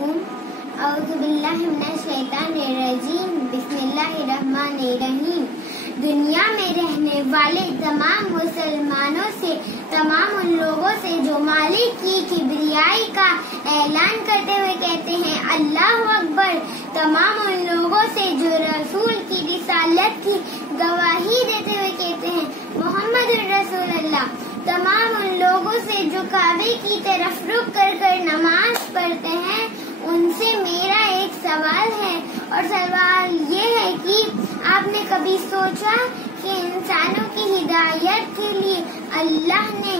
अलैकुम। औज़ु बिल्लाहि मिनश शैतानिर रजीम। बिस्मिल्लाहिर रहमानिर रहीम। दुनिया में रहने वाले तमाम मुसलमानों से, तमाम उन लोगों से जो मालिक की किबरियाई का ऐलान करते हुए कहते हैं अल्लाह अकबर, तमाम उन लोगों से जो रसूल की रिसालत की गवाही देते हुए कहते हैं मोहम्मद रसूल अल्लाह, तमाम उन लोगों से जो काबे की तरफ रुख कर नमाज पढ़ते हैं, उनसे मेरा एक सवाल है। और सवाल ये है कि आपने कभी सोचा कि इंसानों की हिदायत के लिए अल्लाह ने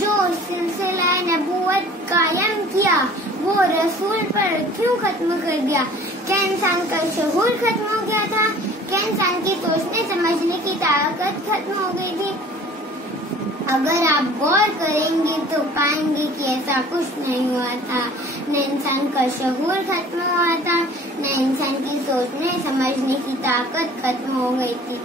जो सिलसिला नबूवत कायम किया वो रसूल पर क्यों खत्म कर दिया? क्या इंसान का शऊर खत्म हो गया था? क्या इंसान की सोचने समझने की ताकत खत्म हो गई थी? अगर आप गौर करेंगे तो पाएंगे कि ऐसा कुछ नहीं हुआ था। न इंसान का शऊर खत्म हुआ था, न इंसान की सोचने समझने की ताकत खत्म हो गई थी,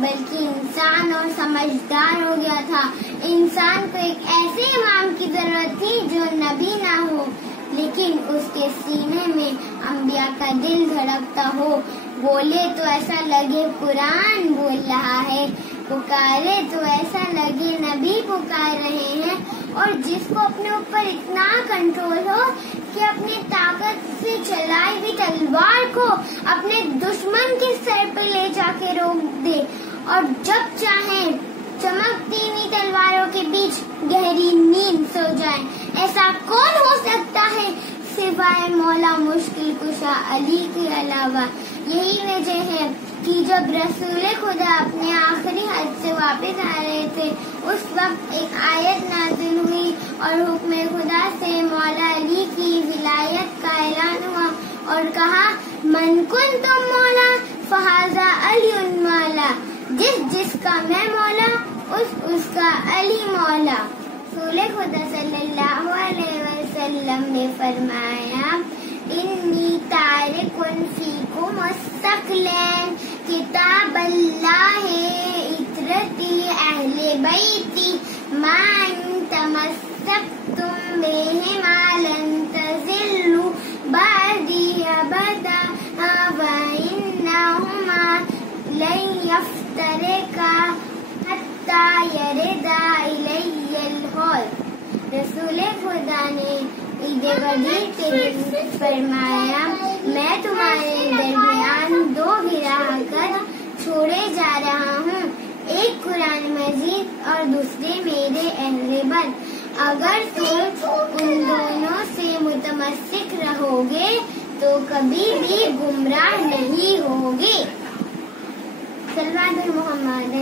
बल्कि इंसान और समझदार हो गया था। इंसान को एक ऐसे इमाम की जरूरत थी जो नबी ना हो, लेकिन उसके सीने में अंबिया का दिल धड़कता हो, बोले तो ऐसा लगे कुरान बोल रहा है, पुकारे तो ऐसा लगे नबी पुकार रहे हैं, और जिसको अपने ऊपर इतना कंट्रोल हो कि अपनी ताकत से चलाई हुई तलवार को अपने दुश्मन के सर पे ले जाके रोक दे, और जब चाहे चमकती हुई तलवारों के बीच गहरी नींद सो जाए। ऐसा कौन हो सकता है सिवाय मौला मुश्किल कुशा अली के अलावा? यही वजह है कि जब रसूल खुदा अपने आखिरी हज से वापस आ रहे थे, उस वक्त एक आयत नाज़िल हुई और हुक्म खुदा से मौला अली की विलायत का ऐलान हुआ और कहा मन कुंतुम मौला फहाज़ा अली मौला, जिसका मैं मौला उसका अली मौला। रसूल खुदा सल्लल्लाहु अलैहि वसल्लम ने फरमाया इन्नी तारिकुन फीकुम मुस्तक़िलन किताब अल्लाह इतरती अहले बैती मा तमस्सक्तुम बिहिमा लन तज़िल्लु बअदी अबदा व इन्नहुमा लन यफ्तरिका हत्ता यरदा इलैयल हौज़। रसूल खुदा ने ईद गदीर के दिन फरमाया मैं तुम्हारे दरमियान दो गिरा कर छोड़े जा रहा हूँ, एक कुरान मजीद और दूसरे मेरे अहले बल। अगर तुम उन दोनों से मुतमस्सिक रहोगे तो कभी भी गुमराह नहीं होगे। सल्लल्लाहु अलैहि मोहम्मद।